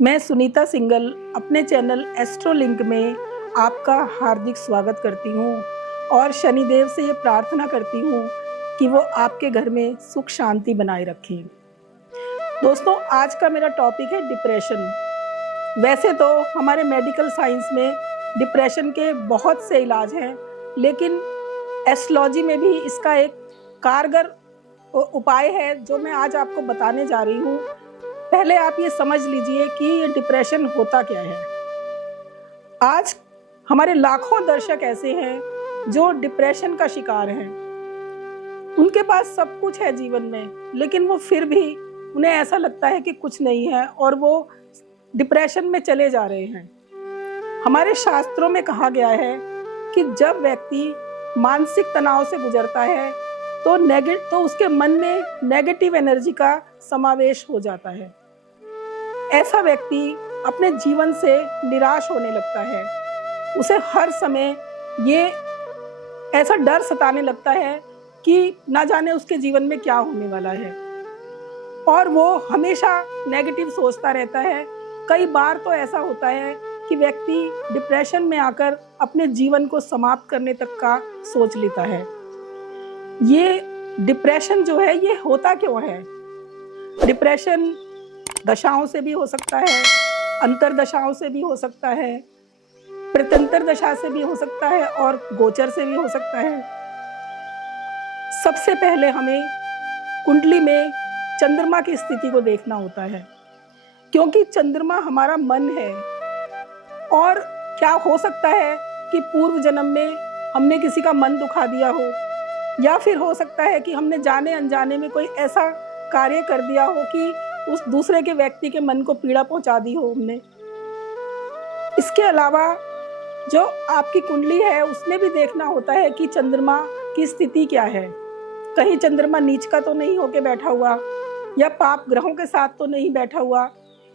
मैं सुनीता सिंगल अपने चैनल एस्ट्रोलिंक में आपका हार्दिक स्वागत करती हूँ और शनिदेव से ये प्रार्थना करती हूँ कि वो आपके घर में सुख शांति बनाए रखें। दोस्तों, आज का मेरा टॉपिक है डिप्रेशन। वैसे तो हमारे मेडिकल साइंस में डिप्रेशन के बहुत से इलाज हैं, लेकिन एस्ट्रोलॉजी में भी इसका एक कारगर उपाय है जो मैं आज आपको बताने जा रही हूँ। पहले आप ये समझ लीजिए कि ये डिप्रेशन होता क्या है। आज हमारे लाखों दर्शक ऐसे हैं जो डिप्रेशन का शिकार हैं। उनके पास सब कुछ है जीवन में, लेकिन वो फिर भी उन्हें ऐसा लगता है कि कुछ नहीं है और वो डिप्रेशन में चले जा रहे हैं। हमारे शास्त्रों में कहा गया है कि जब व्यक्ति मानसिक तनाव से गुजरता है तो उसके मन में नेगेटिव एनर्जी का समावेश हो जाता है। ऐसा व्यक्ति अपने जीवन से निराश होने लगता है। उसे हर समय ये ऐसा डर सताने लगता है कि ना जाने उसके जीवन में क्या होने वाला है, और वो हमेशा नेगेटिव सोचता रहता है। कई बार तो ऐसा होता है कि व्यक्ति डिप्रेशन में आकर अपने जीवन को समाप्त करने तक का सोच लेता है। ये डिप्रेशन जो है ये होता क्यों है? डिप्रेशन दशाओं से भी हो सकता है, अंतर दशाओं से भी हो सकता है, प्रत्यंतर दशा से भी हो सकता है और गोचर से भी हो सकता है। सबसे पहले हमें कुंडली में चंद्रमा की स्थिति को देखना होता है, क्योंकि चंद्रमा हमारा मन है। और क्या हो सकता है कि पूर्व जन्म में हमने किसी का मन दुखा दिया हो, या फिर हो सकता है कि हमने जाने अनजाने में कोई ऐसा कार्य कर दिया हो कि उस दूसरे के व्यक्ति के मन को पीड़ा पहुंचा दी हो हमने। इसके अलावा जो आपकी कुंडली है उसमें भी देखना होता है कि चंद्रमा की स्थिति क्या है। कहीं चंद्रमा नीच का तो नहीं होके बैठा हुआ, या पाप ग्रहों के साथ तो नहीं बैठा हुआ,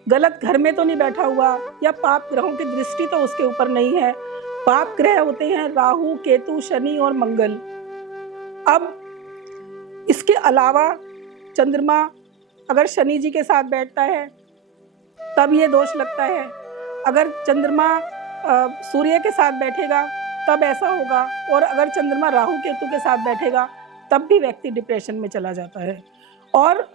गलत घर में तो नहीं बैठा हुआ, या पाप ग्रहों की दृष्टि तो उसके ऊपर नहीं है। पाप ग्रह होते हैं राहु, केतु, शनि और मंगल। अब इसके अलावा चंद्रमा अगर शनि जी के साथ बैठता है तब ये दोष लगता है। अगर चंद्रमा सूर्य के साथ बैठेगा तब ऐसा होगा, और अगर चंद्रमा राहु केतु के साथ बैठेगा तब भी व्यक्ति डिप्रेशन में चला जाता है। और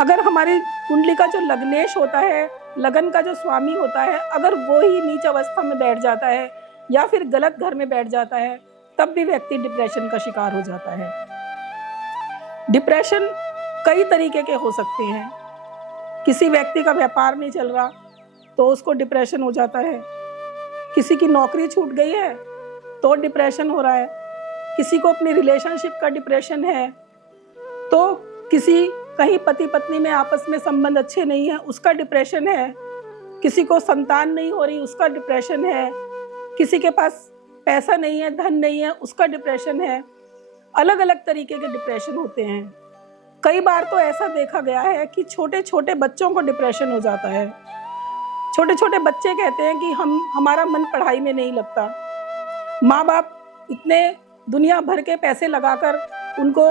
अगर हमारी कुंडली का जो लग्नेश होता है, लगन का जो स्वामी होता है, अगर वो ही नीच अवस्था में बैठ जाता है या फिर गलत घर में बैठ जाता है, तब भी व्यक्ति डिप्रेशन का शिकार हो जाता है। डिप्रेशन कई तरीके के हो सकते हैं। किसी व्यक्ति का व्यापार नहीं चल रहा तो उसको डिप्रेशन हो जाता है। किसी की नौकरी छूट गई है तो डिप्रेशन हो रहा है। किसी को अपनी रिलेशनशिप का डिप्रेशन है, तो कहीं पति पत्नी में आपस में संबंध अच्छे नहीं है, उसका डिप्रेशन है। किसी को संतान नहीं हो रही, उसका डिप्रेशन है। किसी के पास पैसा नहीं है, धन नहीं है, उसका डिप्रेशन है। अलग अलग तरीके के डिप्रेशन होते हैं। कई बार तो ऐसा देखा गया है कि छोटे छोटे बच्चों को डिप्रेशन हो जाता है। छोटे छोटे बच्चे कहते हैं कि हमारा मन पढ़ाई में नहीं लगता। माँ बाप इतने दुनिया भर के पैसे लगाकर उनको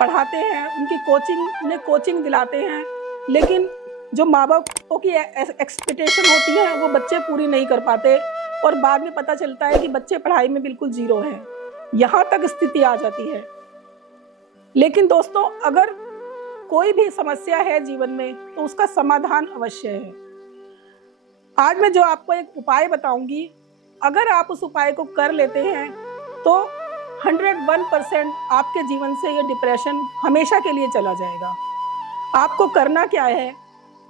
पढ़ाते हैं, उन्हें कोचिंग दिलाते हैं, लेकिन जो माँ बापों की एक्सपेक्टेशन होती है वो बच्चे पूरी नहीं कर पाते, और बाद में पता चलता है कि बच्चे पढ़ाई में बिल्कुल जीरो हैं। यहाँ तक स्थिति आ जाती है। लेकिन दोस्तों, अगर कोई भी समस्या है जीवन में तो उसका समाधान अवश्य है। आज मैं जो आपको एक उपाय बताऊंगी, अगर आप उस उपाय को कर लेते हैं तो 101% आपके जीवन से ये डिप्रेशन हमेशा के लिए चला जाएगा। आपको करना क्या है?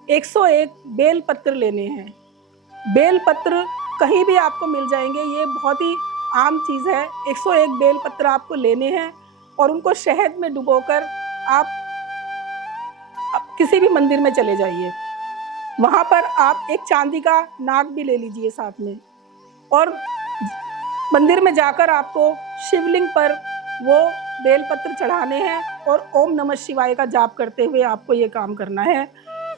101 बेल पत्र लेने हैं। बेल पत्र कहीं भी आपको मिल जाएंगे, ये बहुत ही आम चीज़ है। 101 बेल पत्र आपको लेने हैं और उनको शहद में डुबोकर आप किसी भी मंदिर में चले जाइए। वहाँ पर आप एक चांदी का नाग भी ले लीजिए साथ में, और मंदिर में जाकर आपको शिवलिंग पर वो बेलपत्र चढ़ाने हैं और ओम नमः शिवाय का जाप करते हुए आपको ये काम करना है।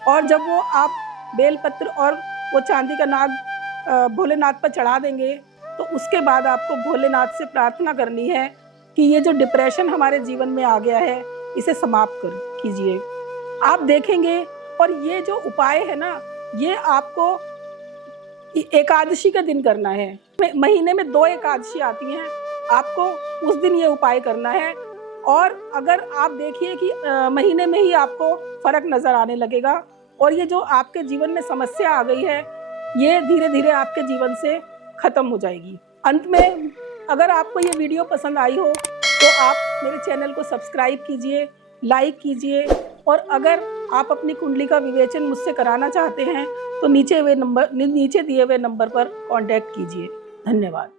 और जब वो आप बेलपत्र और वो चांदी का नाग भोलेनाथ पर चढ़ा देंगे तो उसके बाद आपको भोलेनाथ से प्रार्थना करनी है कि ये जो डिप्रेशन हमारे जीवन में आ गया है इसे समाप्त कीजिए। आप देखेंगे, और ये जो उपाय है ना, ये आपको एकादशी के दिन करना है। महीने में 2 एकादशी आती हैं, आपको उस दिन ये उपाय करना है। और अगर आप देखिए कि महीने में ही आपको फर्क नजर आने लगेगा और ये जो आपके जीवन में समस्या आ गई है, ये धीरे धीरे आपके जीवन से खत्म हो जाएगी। अंत में, अगर आपको ये वीडियो पसंद आई हो तो आप मेरे चैनल को सब्सक्राइब कीजिए, लाइक कीजिए, और अगर आप अपनी कुंडली का विवेचन मुझसे कराना चाहते हैं तो नीचे दिए हुए नंबर पर कांटेक्ट कीजिए। धन्यवाद।